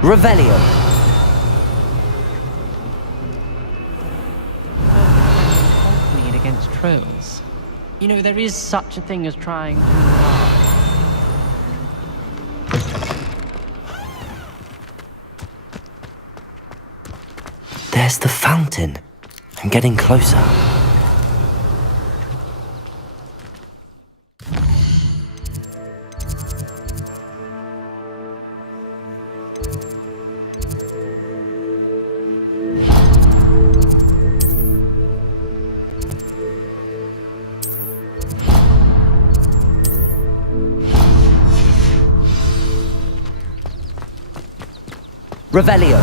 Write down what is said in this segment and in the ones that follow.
Revelio. Lead against trolls. You know, there is such a thing as trying too hard. There's the fountain. I'm getting closer. Revelio.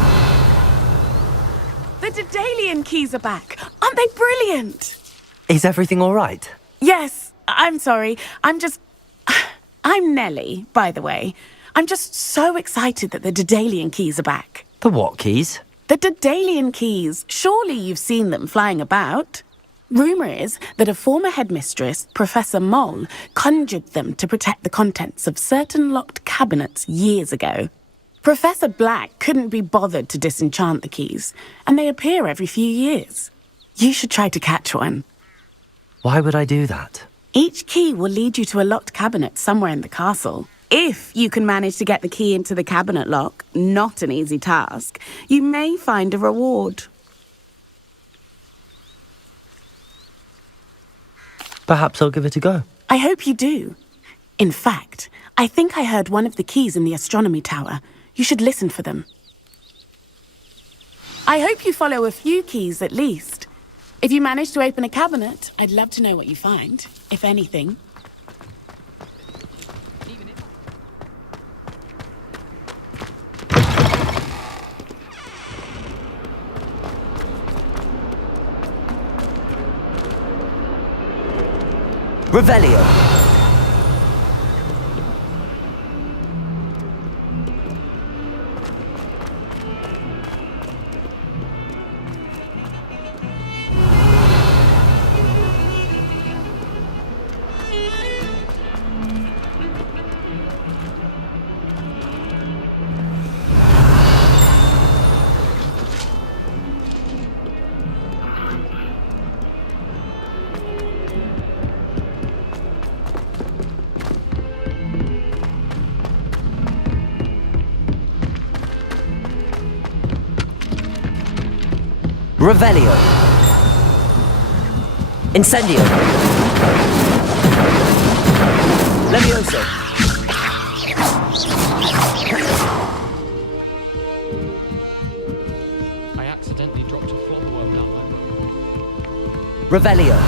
The Daedalian keys are back. Aren't they brilliant? Is everything all right? Yes, I'm sorry. I'm Nellie, by the way. I'm just so excited that the Daedalian keys are back. The what keys? The Daedalian keys. Surely you've seen them flying about. Rumour is that a former headmistress, Professor Moll, conjured them to protect the contents of certain locked cabinets years ago. Professor Black couldn't be bothered to disenchant the keys, and they appear every few years. You should try to catch one. Why would I do that? Each key will lead you to a locked cabinet somewhere in the castle. If you can manage to get the key into the cabinet lock, not an easy task, you may find a reward. Perhaps I'll give it a go. I hope you do. In fact, I think I heard one of the keys in the astronomy tower. You should listen for them. I hope you follow a few keys at least. If you manage to open a cabinet, I'd love to know what you find, if anything. Revelio. Revelio. Incendio. Levioso. I accidentally dropped a flower worm down my road. Revelio.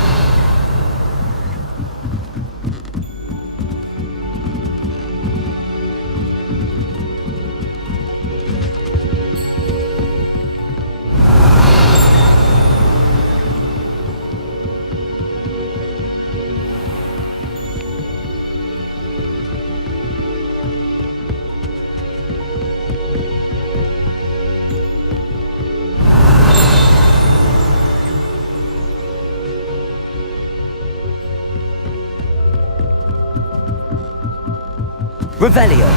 Revelio.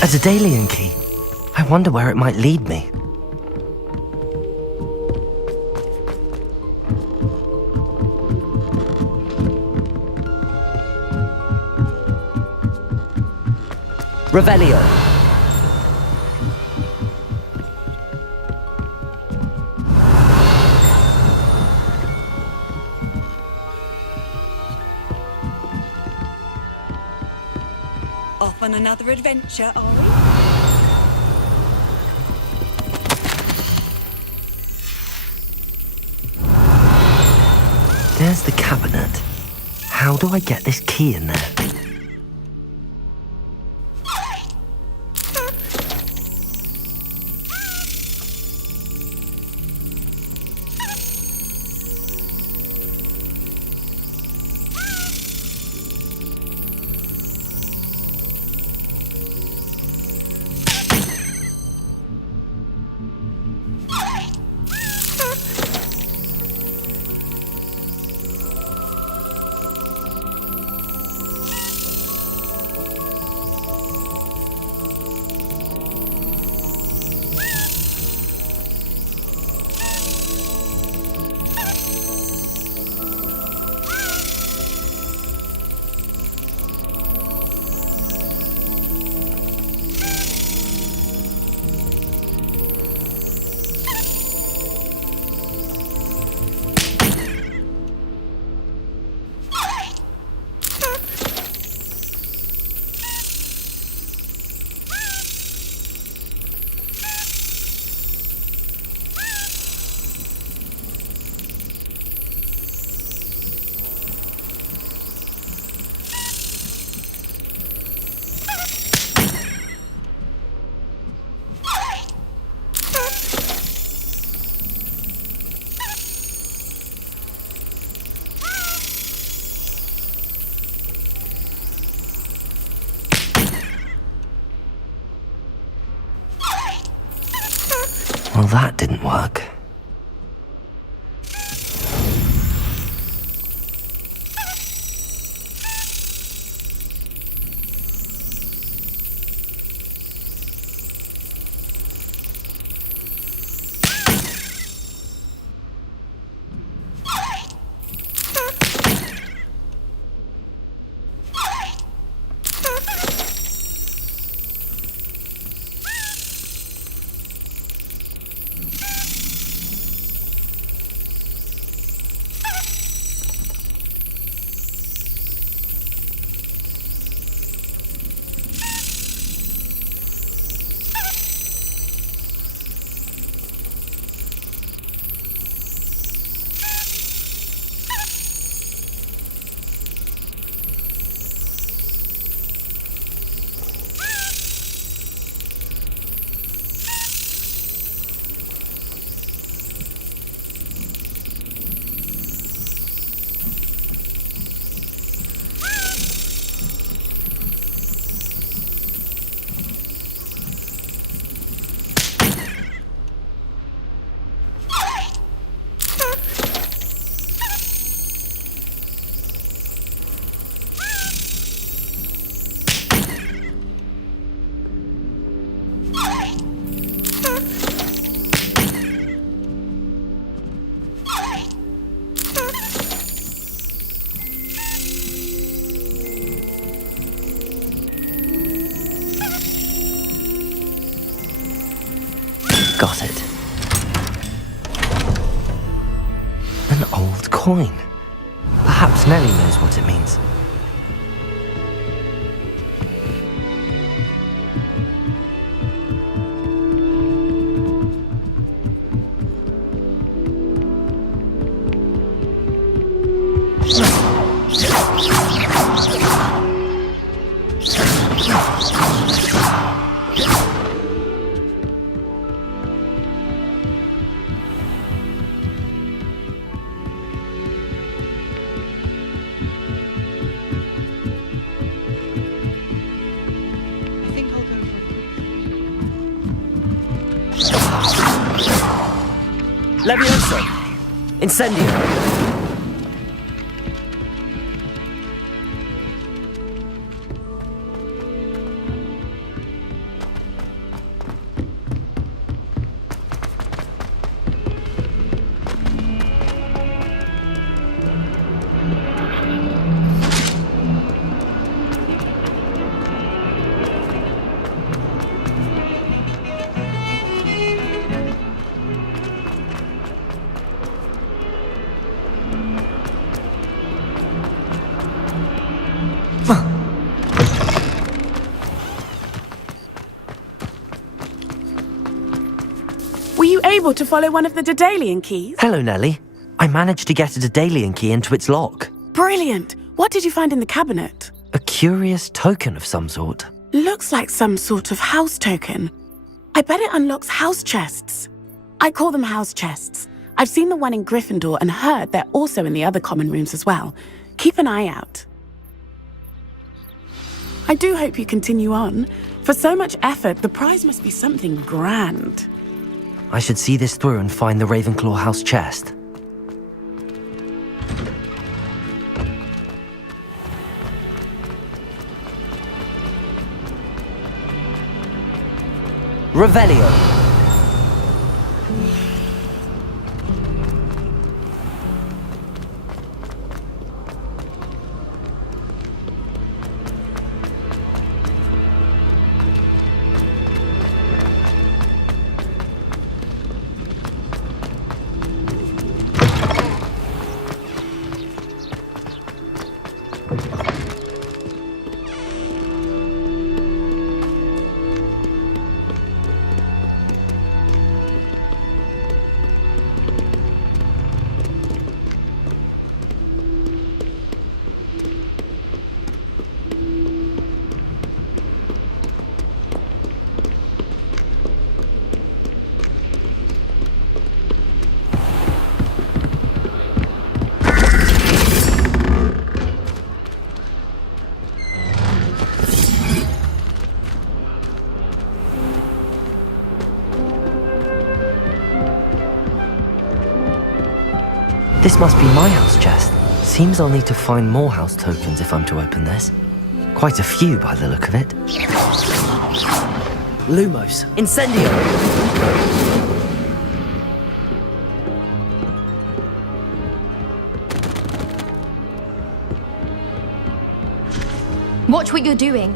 A Daedalian key. I wonder where it might lead me. Revelio. Off on another adventure, are we? There's the cabinet. How do I get this key in there? Well, that didn't work. Got it. An old coin. Perhaps Nellie knows what it means. I think I'll go for Levioso! Incendio! Were you able to follow one of the Daedalian keys? Hello, Nellie. I managed to get a Daedalian key into its lock. Brilliant! What did you find in the cabinet? A curious token of some sort. Looks like some sort of house token. I bet it unlocks house chests. I call them house chests. I've seen the one in Gryffindor and heard they're also in the other common rooms as well. Keep an eye out. I do hope you continue on. For so much effort, the prize must be something grand. I should see this through and find the Ravenclaw house chest. Revelio. This must be my house chest. Seems I'll need to find more house tokens if I'm to open this. Quite a few by the look of it. Lumos, Incendio! Watch what you're doing.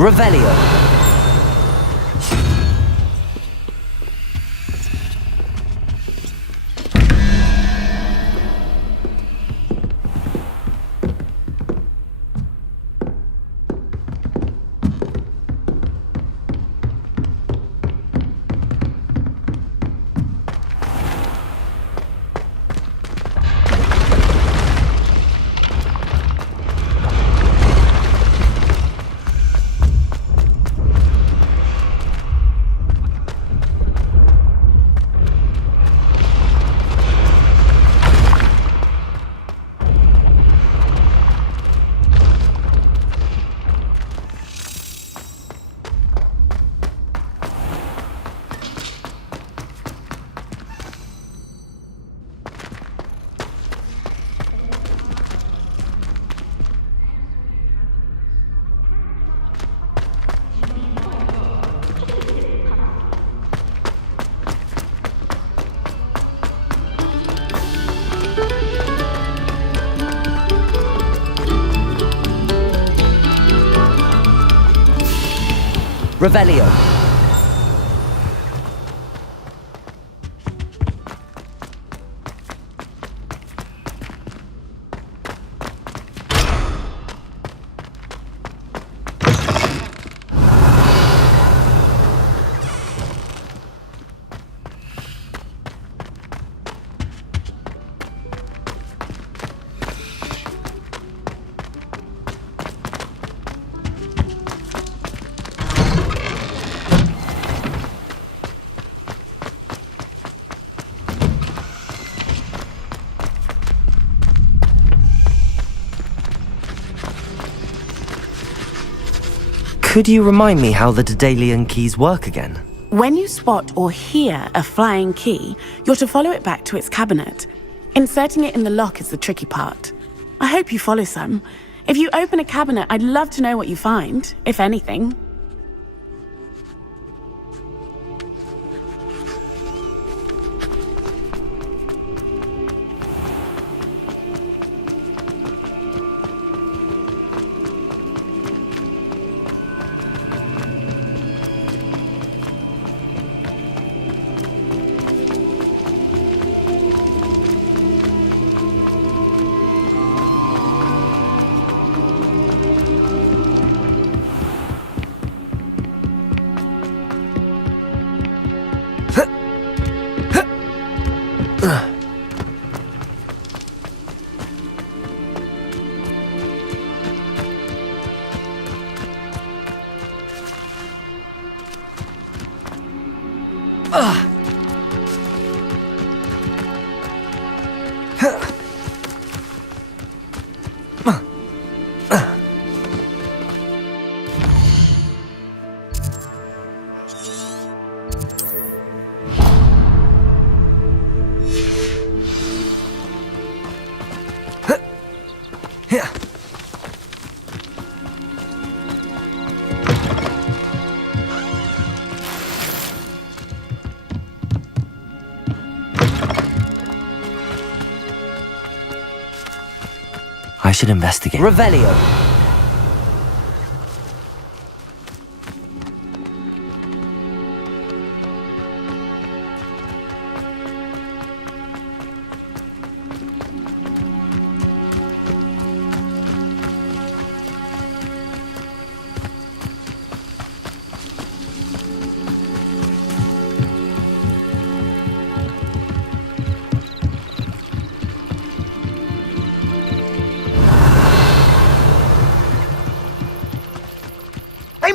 Revelio. Revelio. Could you remind me how the Daedalian keys work again? When you spot or hear a flying key, you're to follow it back to its cabinet. Inserting it in the lock is the tricky part. I hope you follow some. If you open a cabinet, I'd love to know what you find, if anything. I should investigate. Revelio.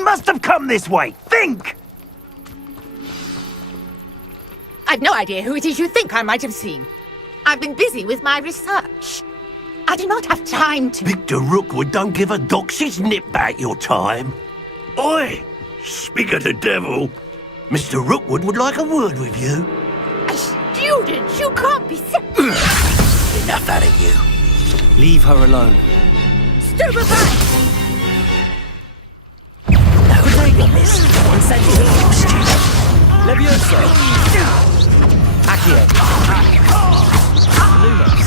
must have come this way. Think! I've no idea who it is you think I might have seen. I've been busy with my research. I do not have time to... Victor Rookwood don't give a doxy's nip back your time. Oi! Speak of the devil. Mr. Rookwood would like a word with you. A student? You can't be... Enough out of you. Leave her alone. Stupefy! Protego, miss. Incendio. Levioso. Accio. Lumos.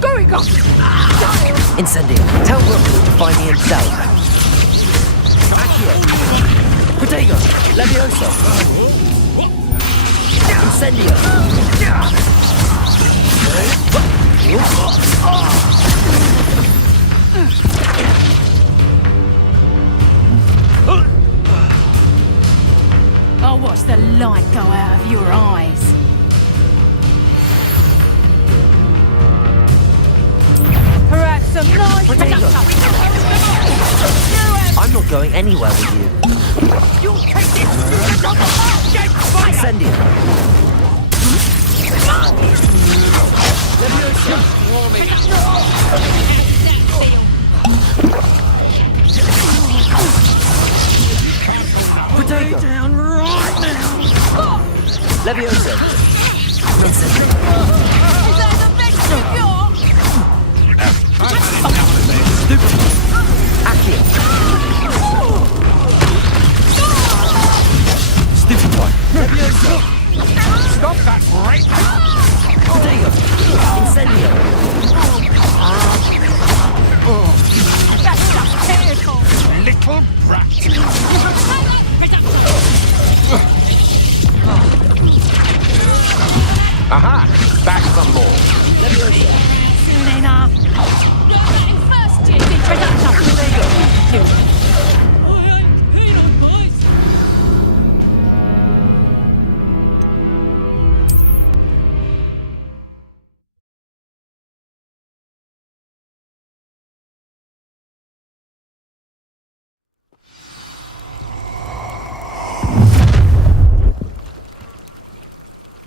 Going on! Incendio. Tell Rookwood to find me himself. Accio. Protego. Levioso. Incendio. I'll watch the light go out of your eyes. Perhaps some nice... I'm not going anywhere with you. You'll take this student on the market! Incendio. Protego. Down right now! Levioso. Incendio. Is that the best you got? Accio. Stupid one. Levioso. Stop that break! Protego. Incendio. That's just terrible! Little brat! Aha! Back some more! Soon enough.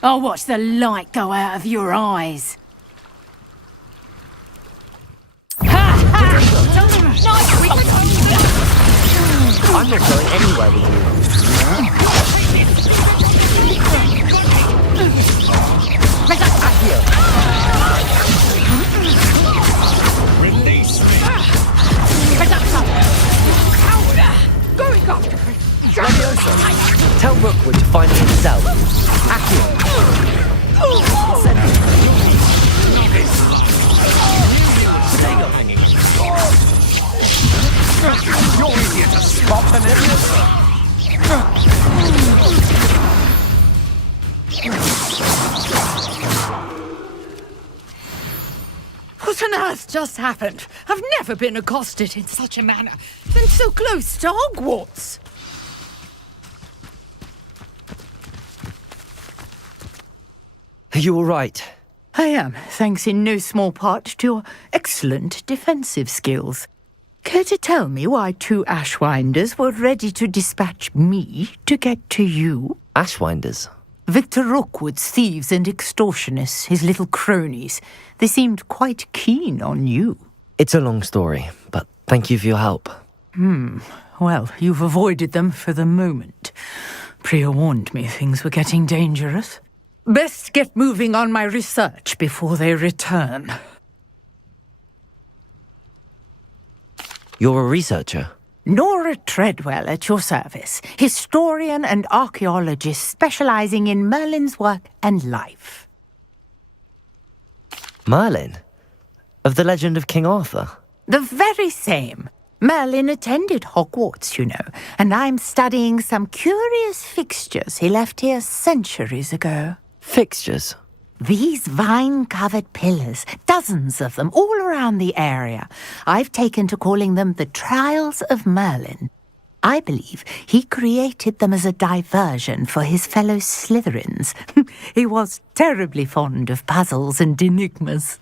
I'll watch the light go out of your eyes. I'm not going anywhere with you. Accio. Release me! Levioso. Tell Rookwood to find me himself. Accio. Incendio. Protego. You're easier to spot than What on earth just happened? I've never been accosted in such a manner. And so close to Hogwarts. Are you all right? I am, thanks in no small part to your excellent defensive skills. Care to tell me why two Ashwinders were ready to dispatch me to get to you? Ashwinders. Victor Rookwood's thieves and extortionists, his little cronies. They seemed quite keen on you. It's a long story, but thank you for your help. Well, you've avoided them for the moment. Priya warned me things were getting dangerous. Best get moving on my research before they return. You're a researcher? Nora Treadwell at your service, historian and archaeologist specializing in Merlin's work and life. Merlin? Of the legend of King Arthur? The very same. Merlin attended Hogwarts, you know, and I'm studying some curious fixtures he left here centuries ago. Fixtures? These vine-covered pillars, dozens of them, all around the area. I've taken to calling them the Trials of Merlin. I believe he created them as a diversion for his fellow Slytherins. He was terribly fond of puzzles and enigmas.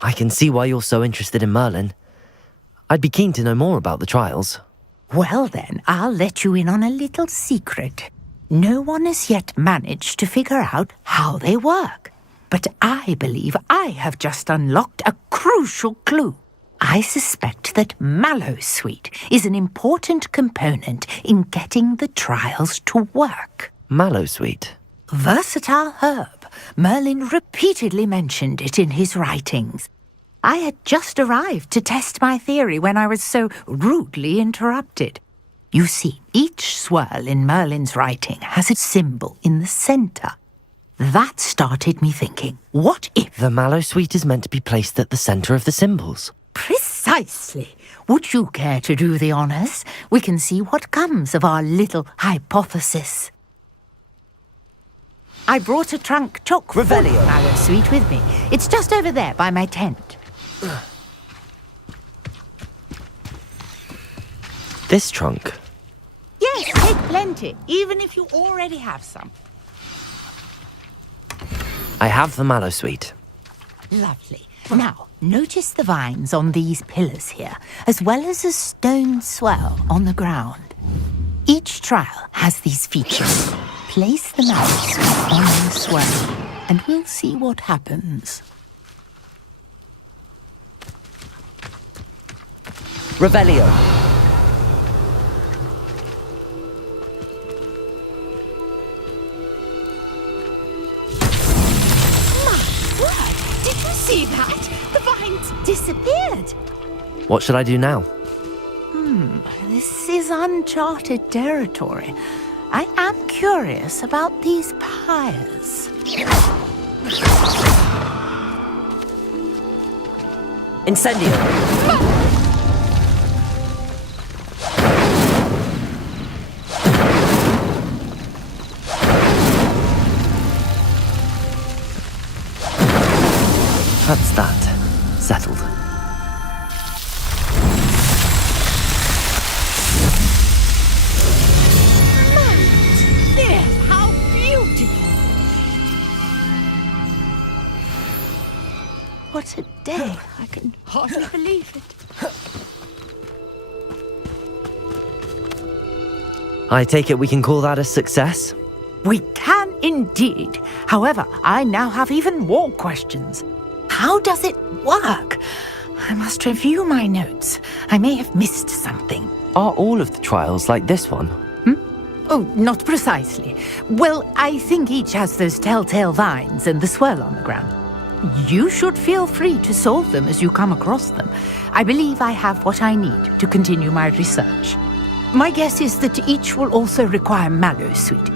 I can see why you're so interested in Merlin. I'd be keen to know more about the trials. Well then, I'll let you in on a little secret. No one has yet managed to figure out how they work. But I believe I have just unlocked a crucial clue. I suspect that Mallowsweet is an important component in getting the trials to work. Mallowsweet? Versatile herb. Merlin repeatedly mentioned it in his writings. I had just arrived to test my theory when I was so rudely interrupted. You see, each swirl in Merlin's writing has a symbol in the centre. That started me thinking, what if... The Mallowsweet is meant to be placed at the centre of the symbols. Precisely. Would you care to do the honours? We can see what comes of our little hypothesis. I brought a trunk chock full of Mallowsweet with me. It's just over there by my tent. This trunk? Yes, take plenty, even if you already have some. I have the Mallowsweet. Lovely. Now, notice the vines on these pillars here, as well as a stone swell on the ground. Each trial has these features. Place the Mallowsweet on the swell, and we'll see what happens. Revelio. Did you see that? The vines disappeared. What should I do now? This is uncharted territory. I am curious about these pyres. Incendio. That's that. Settled. Yes, how beautiful! What a day. I can hardly believe it. I take it we can call that a success? We can indeed. However, I now have even more questions. How does it work? I must review my notes. I may have missed something. Are all of the trials like this one? Oh, not precisely. Well, I think each has those telltale vines and the swirl on the ground. You should feel free to solve them as you come across them. I believe I have what I need to continue my research. My guess is that each will also require Mallowsweet,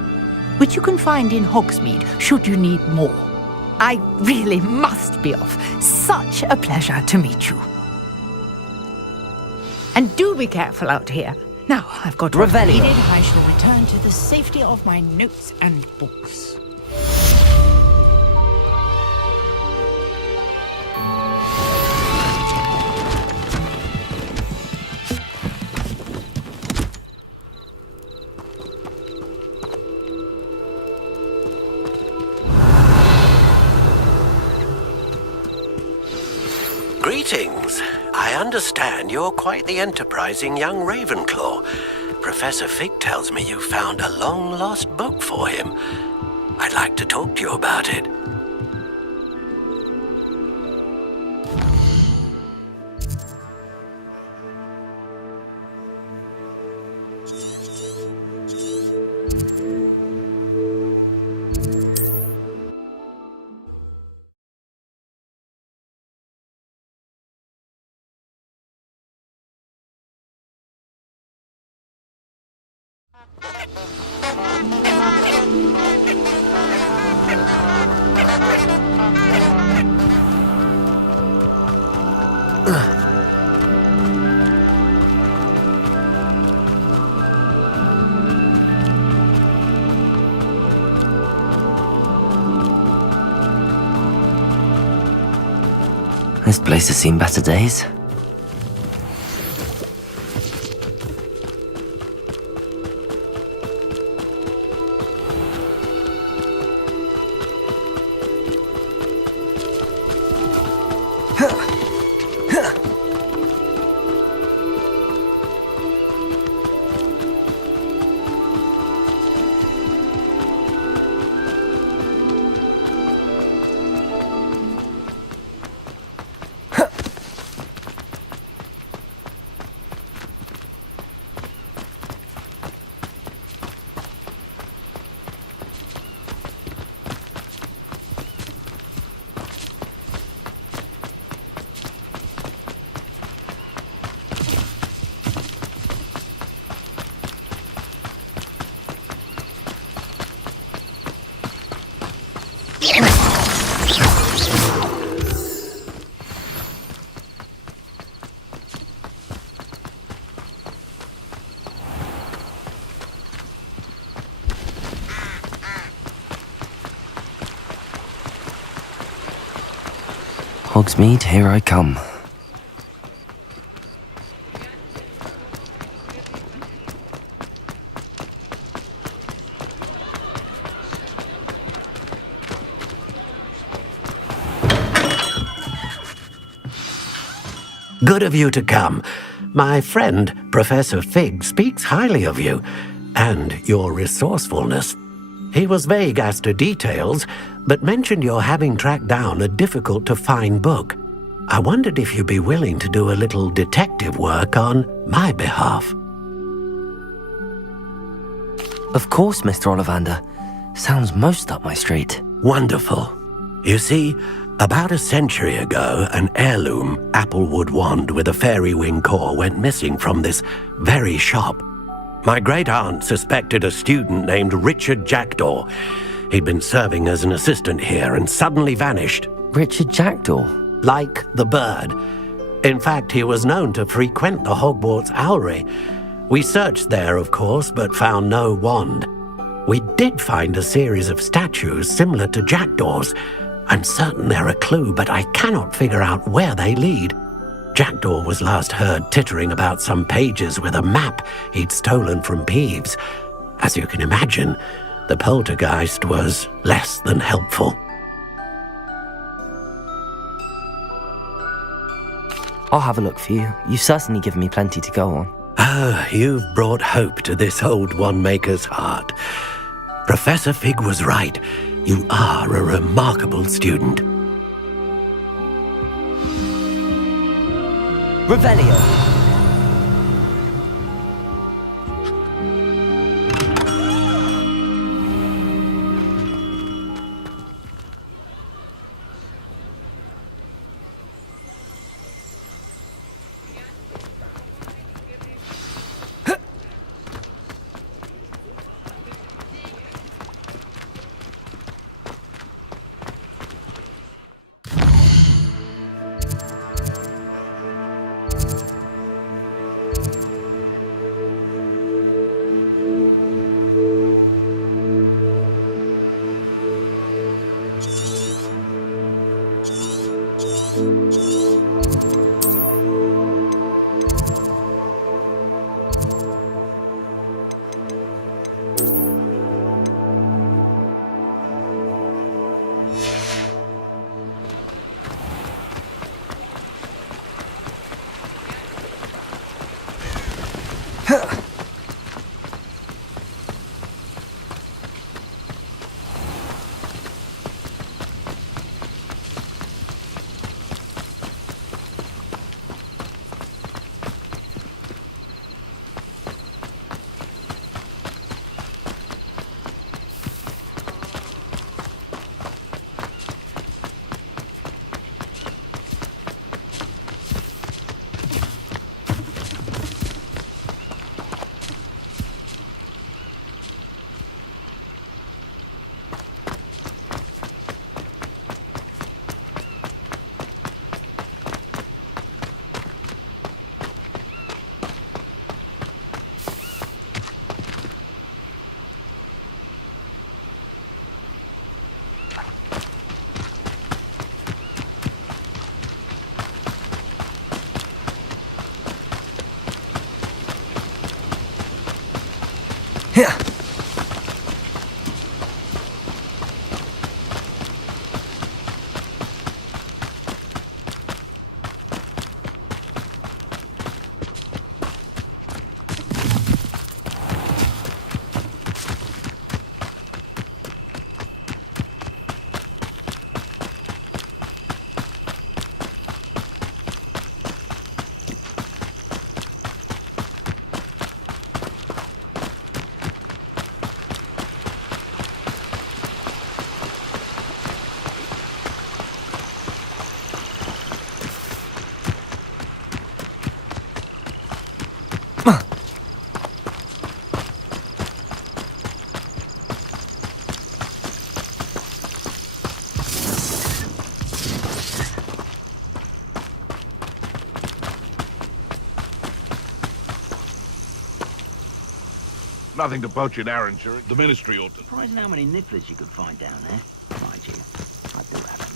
which you can find in Hogsmeade should you need more. I really must be off. Such a pleasure to meet you. And do be careful out here. Now, I've got what I needed. I shall return to the safety of my notes and books. Greetings. I understand you're quite the enterprising young Ravenclaw. Professor Fig tells me you found a long-lost book for him. I'd like to talk to you about it. This place has seen better days. Hogsmeade, here I come. Good of you to come. My friend, Professor Fig, speaks highly of you and your resourcefulness. He was vague as to details, but mentioned your having tracked down a difficult-to-find book. I wondered if you'd be willing to do a little detective work on my behalf. Of course, Mr. Ollivander. Sounds most up my street. Wonderful. You see, about a century ago, an heirloom applewood wand with a fairy wing core went missing from this very shop. My great-aunt suspected a student named Richard Jackdaw. He'd been serving as an assistant here and suddenly vanished. Richard Jackdaw? Like the bird. In fact, he was known to frequent the Hogwarts Owlery. We searched there, of course, but found no wand. We did find a series of statues similar to Jackdaw's. I'm certain they're a clue, but I cannot figure out where they lead. Jackdaw was last heard tittering about some pages with a map he'd stolen from Peeves. As you can imagine, the poltergeist was less than helpful. I'll have a look for you. You've certainly given me plenty to go on. Ah, you've brought hope to this old one-maker's heart. Professor Fig was right. You are a remarkable student. Revelio! Here. Nothing to poach in Arranshire. The Ministry ought to. Surprising how many nifflers you could find down there. Mind you, I do have them.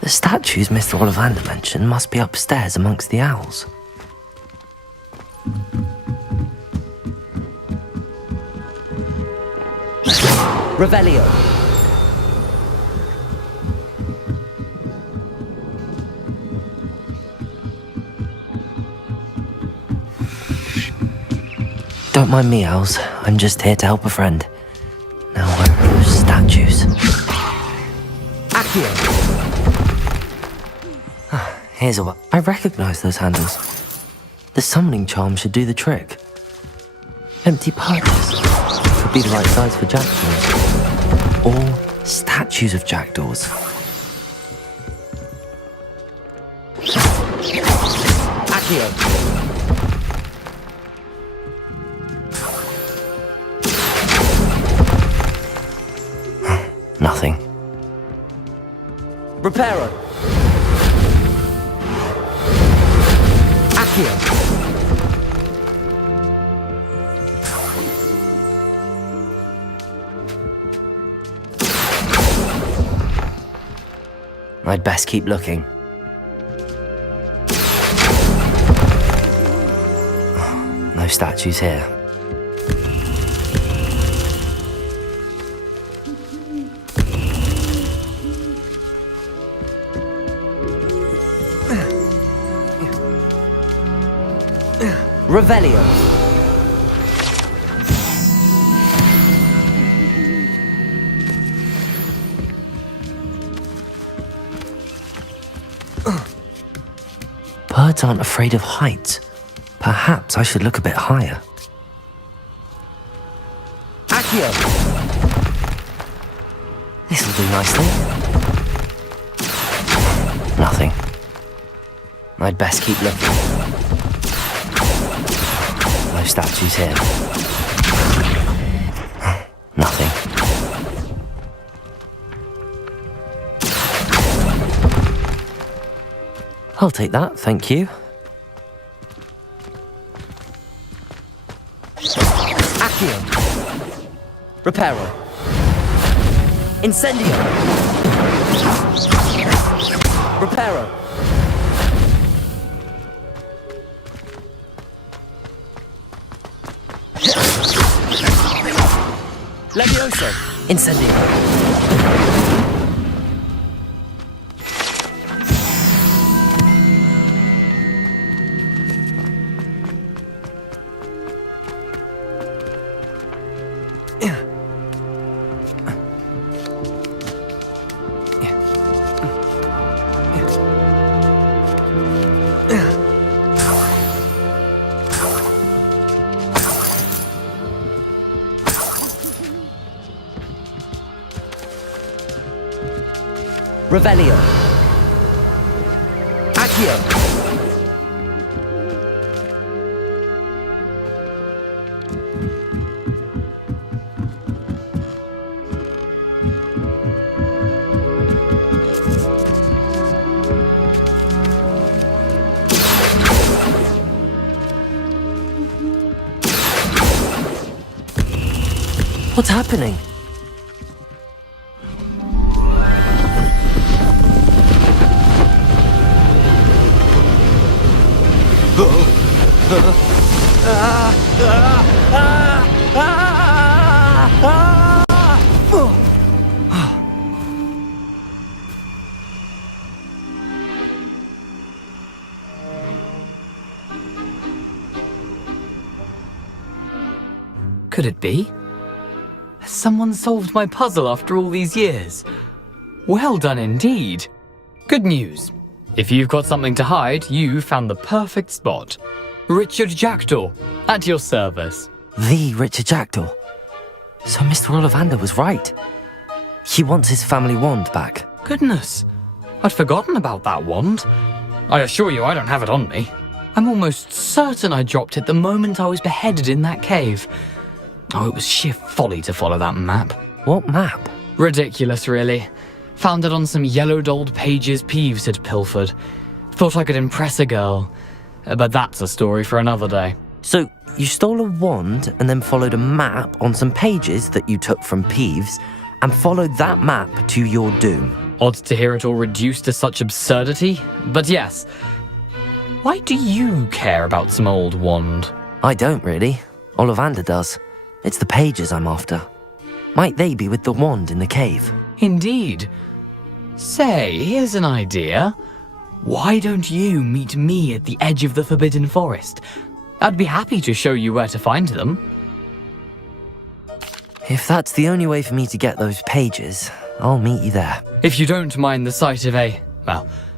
The statues Mr. Ollivander mentioned must be upstairs amongst the owls. Revelio. Don't mind me, owls. I'm just here to help a friend. Now, where are those statues? Accio. Here's a... I recognize those handles. The summoning charm should do the trick. Empty pouches. Could be the right size for jackdaws. Or statues of jackdaws. Accio. Nothing. Reparo. Accio. I'd best keep looking. No statues here. Revelio. Birds aren't afraid of heights. Perhaps I should look a bit higher. Accio. This'll do nicely. Nothing. I'd best keep looking. No statues here. Nothing. I'll take that, thank you. Accio. Reparo. Incendio. Reparo. Levioso! Incendio! Revelio. Accio. What's happening? Could it be? Has someone solved my puzzle after all these years? Well done indeed. Good news. If you've got something to hide, you found the perfect spot. Richard Jackdaw, at your service. The Richard Jackdaw. So Mr. Ollivander was right. He wants his family wand back. Goodness, I'd forgotten about that wand. I assure you I don't have it on me. I'm almost certain I dropped it the moment I was beheaded in that cave. Oh, it was sheer folly to follow that map. What map? Ridiculous, really. Found it on some yellowed old pages Peeves had pilfered. Thought I could impress a girl. But that's a story for another day. So, you stole a wand and then followed a map on some pages that you took from Peeves and followed that map to your doom. Odd to hear it all reduced to such absurdity, but yes. Why do you care about some old wand? I don't really. Ollivander does. It's the pages I'm after. Might they be with the wand in the cave? Indeed. Say, here's an idea. Why don't you meet me at the edge of the Forbidden Forest? I'd be happy to show you where to find them. If that's the only way for me to get those pages, I'll meet you there. If you don't mind the sight of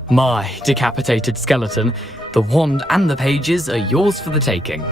my decapitated skeleton, the wand and the pages are yours for the taking.